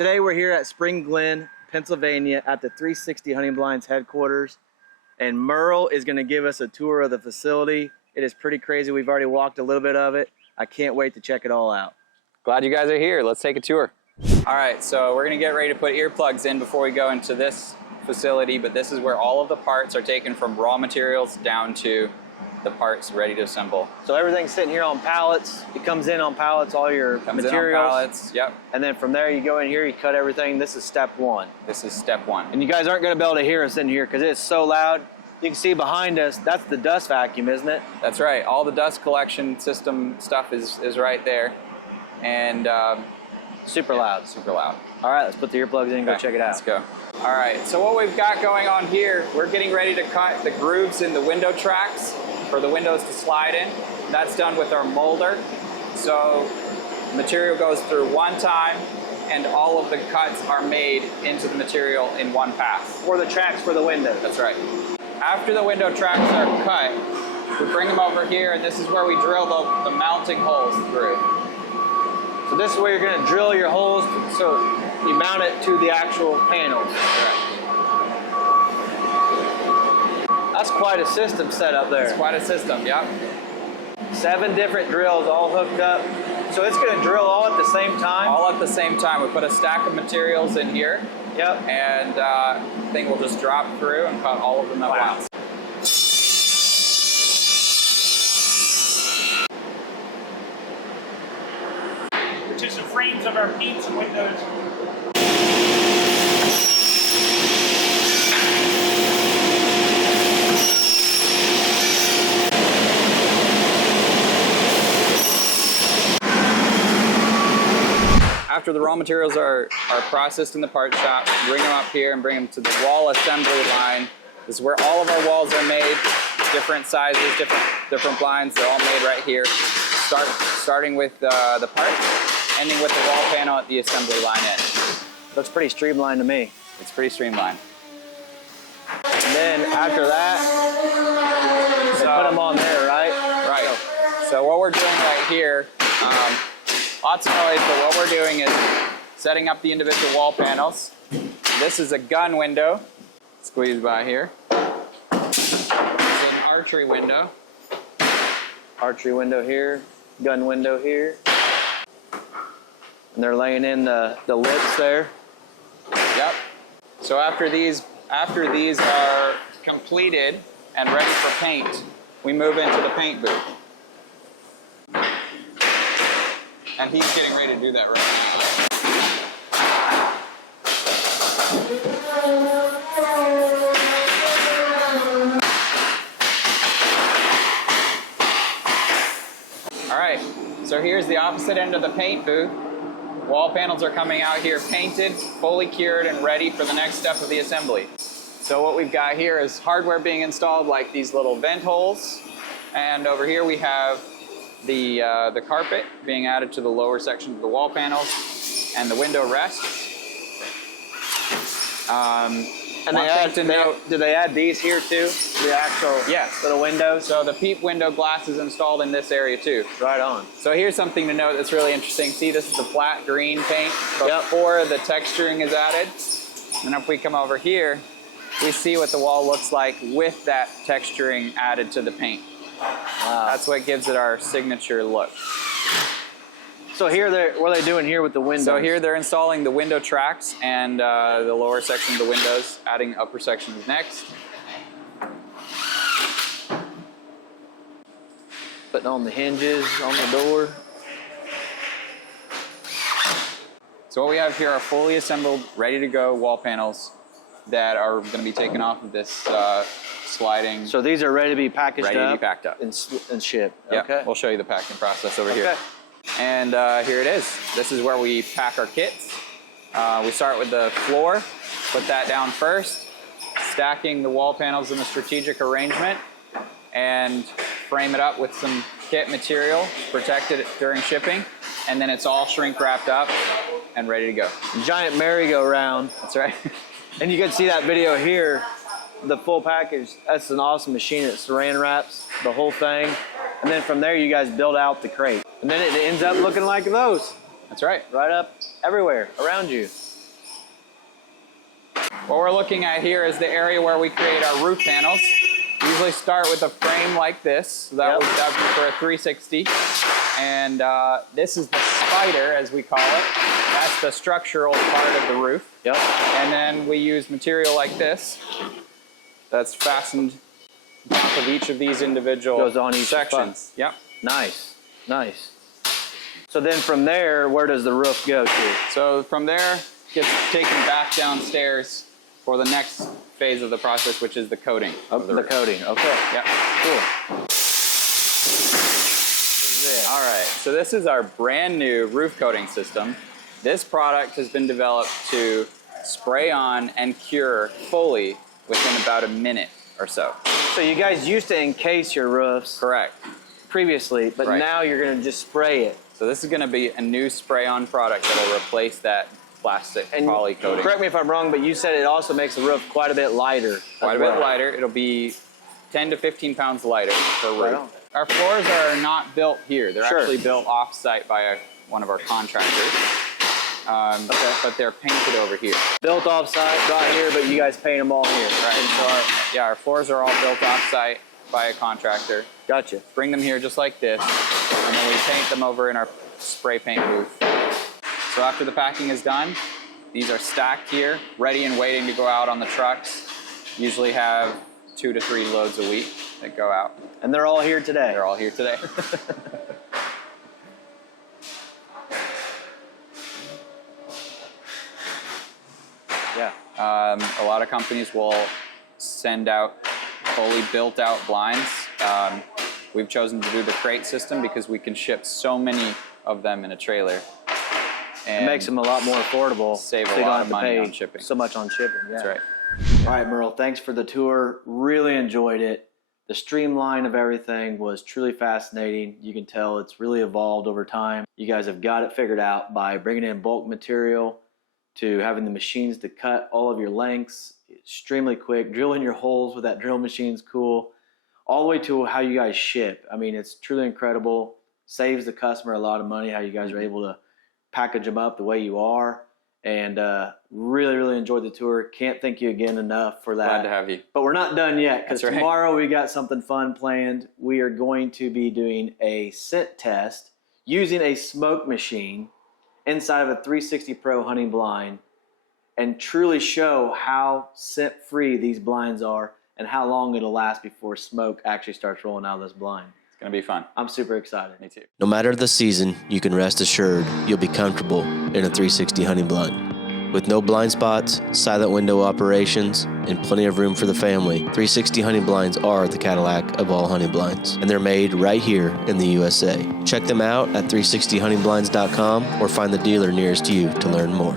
Today we're here at Spring Glen, Pennsylvania at the 360 Hunting Blinds headquarters, and Merle is going to give us a tour of the facility. It is pretty crazy. We've already walked a little bit of it. I can't wait to check it all out. Glad you guys are here. Let's take a tour. All right, so we're going to get ready to put earplugs in before we go into this facility, but this is where all of the parts are taken from raw materials down to the parts ready to assemble. So everything's sitting here on pallets. It comes in on pallets, all your Comes materials. in on pallets, yep. And then from there you go in here, you cut everything. This is step one. This is step one. And you guys aren't going to be able to hear us in here because it's so loud. You can see behind us, that's the dust vacuum, isn't it? That's right. All the dust collection system stuff is right there. And super loud. Super loud. All right, let's put the earplugs in and go check it out. Let's go. All right, so what we've got going on here, we're getting ready to cut the grooves in the window tracks for the windows to slide in. That's done with our molder. So material goes through one time and all of the cuts are made into the material in one pass. For the tracks for the window. That's right. After the window tracks are cut, we bring them over here and this is where we drill the mounting holes through. So this is where you're going to drill your holes so you mount it to the actual panels. Correct. That's quite a system set up there. It's quite a system, yep. 7 different drills all hooked up. So it's going to drill all at the same time? All at the same time. We put a stack of materials in here. Yep. And the thing will just drop through and cut all of them at once. Which is the frames of our paints and windows. After the raw materials are processed in the part shop, bring them up here and bring them to the wall assembly line. This is where all of our walls are made, different sizes, different blinds. They're all made right here. Starting with the parts, ending with the wall panel at the assembly line end. Looks pretty streamlined to me. It's pretty streamlined. And then after that, they put them on there, right? Right. So what we're doing right here, lots of noise, but what we're doing is setting up the individual wall panels. This is a gun window, squeeze by here. This is an archery window. Archery window here, gun window here. And they're laying in the lips there. Yep. So after these are completed and ready for paint, we move into the paint booth. And he's getting ready to do that right now. All right, so here's the opposite end of the paint booth. Wall panels are coming out here painted, fully cured, and ready for the next step of the assembly. So what we've got here is hardware being installed, like these little vent holes. And over here we have the carpet being added to the lower section of the wall panels and the window rests. And do they add these here too? The actual little windows? So the PEEP window glass is installed in this area too. Right on. So here's something to note that's really interesting. See, this is the flat green paint before the texturing is added. And if we come over here, we see what the wall looks like with that texturing added to the paint. Wow. That's what gives it our signature look. So here, what are they doing here with the windows? So here they're installing the window tracks and the lower section of the windows, adding upper sections next. Putting on the hinges on the door. So what we have here are fully assembled, ready to go wall panels that are going to be taken off of this sliding. So these are ready to be packaged up? Ready to be packed up. And shipped. Yeah, okay. We'll show you the packing process over here. And here it is. This is where we pack our kits. We start with the floor, put that down first, stacking the wall panels in a strategic arrangement, and frame it up with some kit material, protect it during shipping, and then it's all shrink wrapped up and ready to go. Giant merry-go-round. That's right. And you can see that video here, the full package. That's an awesome machine. It saran wraps the whole thing. And then from there, you guys build out the crate. And then it ends up looking like those. That's right. Right up everywhere around you. What we're looking at here is the area where we create our roof panels. We usually start with a frame like this. So that would be for a 360. And this is the spider, as we call it. That's the structural part of the roof. Yep. And then we use material like this that's fastened on top of each of these individual Goes on each sections. Yep. Nice, nice. So then from there, where does the roof go to? So from there, gets taken back downstairs for the next phase of the process, which is the coating. Oh, the coating, okay. Yep. Cool. All right, so this is our brand new roof coating system. This product has been developed to spray on and cure fully within about a minute or so. So you guys used to encase your roofs Correct. previously, but now you're gonna just spray it. So this is gonna be a new spray-on product that'll replace that plastic poly coating. Correct me if I'm wrong, but you said it also makes the roof quite a bit lighter. Quite a bit lighter. It'll be 10 to 15 pounds lighter per roof. Our floors are not built here. They're actually built off-site by one of our contractors. But they're painted over here. Built off-site, not here, but you guys paint them all here. Right. So our floors are all built off-site by a contractor. Gotcha. Bring them here just like this, and then we paint them over in our spray paint booth. So after the packing is done, these are stacked here, ready and waiting to go out on the trucks. Usually have 2 to 3 loads a week that go out. And they're all here today. They're all here today. Yeah. A lot of companies will send out fully built out blinds. We've chosen to do the crate system because we can ship so many of them in a trailer. And it makes them a lot more affordable. Save so a you don't lot have of to money pay on shipping. so much on shipping. Yeah. That's right. All right, Merle, thanks for the tour. Really enjoyed it. The streamline of everything was truly fascinating. You can tell it's really evolved over time. You guys have got it figured out by bringing in bulk material to having the machines to cut all of your lengths extremely quick. Drilling your holes with that drill machine's cool. All the way to how you guys ship. I mean, it's truly incredible. Saves the customer a lot of money how you guys are able to package them up the way you are. And really, really enjoyed the tour. Can't thank you again enough for that. Glad to have you. But we're not done yet, because That's right. tomorrow we got something fun planned. We are going to be doing a scent test using a smoke machine inside of a 360 Pro hunting blind and truly show how scent-free these blinds are and how long it'll last before smoke actually starts rolling out of this blind. It's going to be fun. I'm super excited. Me too. No matter the season, you can rest assured you'll be comfortable in a 360 hunting blind. With no blind spots, silent window operations, and plenty of room for the family, 360 hunting blinds are the Cadillac of all hunting blinds, and they're made right here in the USA. Check them out at 360huntingblinds.com or find the dealer nearest you to learn more.